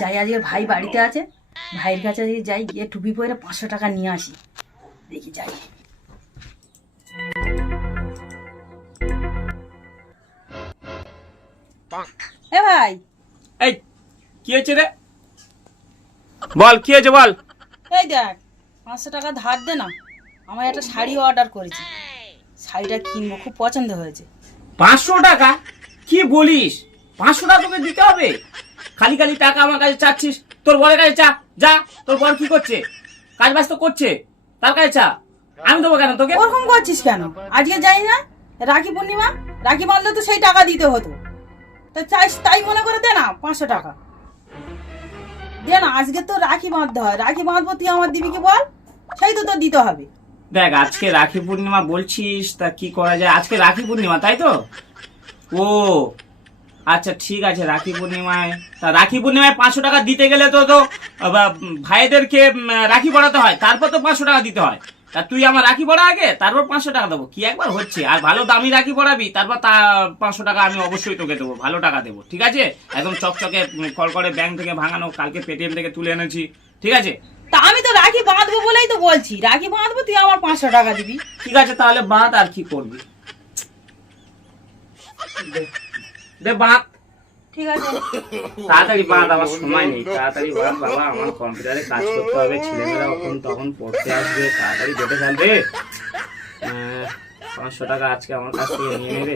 যাই, আজকে ভাই বাড়িতে আছে, ভাইয়ের কাছে যাই, গিয়ে টুপি পরে 500 টাকা নিয়ে আসি। দেখি যাই। এ ভাই, এই কি হয়েছে রে? বল কি হয়েছে বল। এই দেখ, 500 টাকা ধার দে না, আমার একটা শাড়ি অর্ডার করেছি, শাড়িটা কিনবো, খুব পছন্দ হয়েছে। 500 টাকা? কি বলিস? 500 টাকা তোকে দিতে হবে? খালি খালি টাকা আমার কাছে চাচ্ছিস? তোর বরের কাছে চা, যা। তোর বর কি করছে? কাজ বাজ তো করছে, তার কাছে চা। আমি দেবো কেন তোকে? ওরকম করছিস কেন? আজকে যাই না, রাখি পূর্ণিমা, রাখি বাঁধলে তো সেই টাকা দিতে হতো, তাই মনে করে দে না 500 টাকা দে না। আজকে তো রাখি বাঁধতে হয়, রাখি বাঁধবো, তুই আমার দিবি কি বল? সেই তো তোর দিতে হবে। দেখ, আজকে রাখি পূর্ণিমা বলছিস, তা কি করা যায়? আজকে রাখি পূর্ণিমা, তাই তো? ও আচ্ছা, ঠিক আছে। রাখি পূর্ণিমায়, তা রাখি পূর্ণিমায় 500 টাকা দিতে গেলে তো তো ভাইদেরকে রাখি পড়াতে হয়, তারপর তো 500 টাকা দিতে হয়। তা তুই আমার রাখি পড়া আগে, তারপর 500 টাকা দেবো? কি একবার হচ্ছে? আর ভালো দামি রাখি পড়াবি, তারপর 500 টাকা আমি অবশ্যই তোকে দেবো, ভালো টাকা দেবো, ঠিক আছে? একদম চকচকে কলকলে ব্যাংক থেকে ভাঙানো, কালকে পেটিএম থেকে তুলে এনেছি, ঠিক আছে? তা আমি তো রাখি বাঁধবো বলেই তো বলছি, রাখি বাঁধবো, তুই আমার 500 টাকা দিবি। ঠিক আছে, তাহলে বাঁধ, আর কি করবি? দে বাঁধ, ঠিক আছে। তাড়াতাড়ি বাঁধ, আমার সময় নেই, তাড়াতাড়ি বাঁধ বাবা, আমার কম্পিউটারে কাজ করতে হবে, ছেলেমেয়েরা তখন পড়তে আসবে, তাড়াতাড়ি বেটে ফেলবে। 500 টাকা আজকে আমার কাছ থেকে নিয়ে নেবে।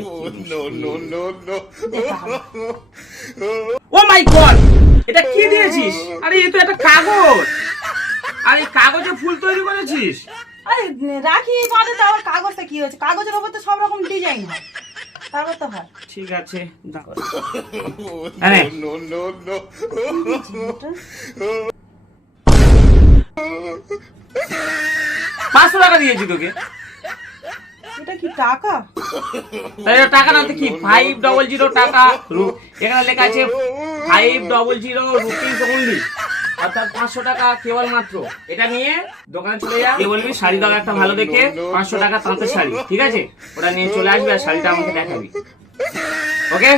ও মাই গড, এটা কি দিয়েছিস? আরে এ তো একটা কাগজ, আরে কাগজে ফুল তৈরি করেছিস? আরে রাখি বাঁধে তো আবার কাগজটা কি হয়েছে? কাগজের উপর তো সব রকম ডিজাইন হয়, তারপর তো হয়। ঠিক আছে, দাও। 500 টাকা দিয়েছি তোকে। এটা কি টাকা? তাই টাকা না তো কি? 500 টাকা। এখানে লেখা আছে 500 রুপিস অনলি, অর্থাৎ 500 টাকা কেবলমাত্র। এটা নিয়ে দোকানে চলে যা, কি বলবি শাড়ি দাও একটা ভালো দেখে, 500 টাকা তাঁতের শাড়ি, ঠিক আছে? ওটা নিয়ে চলে আসবি আর শাড়িটা আমাকে দেখাবি, ওকে?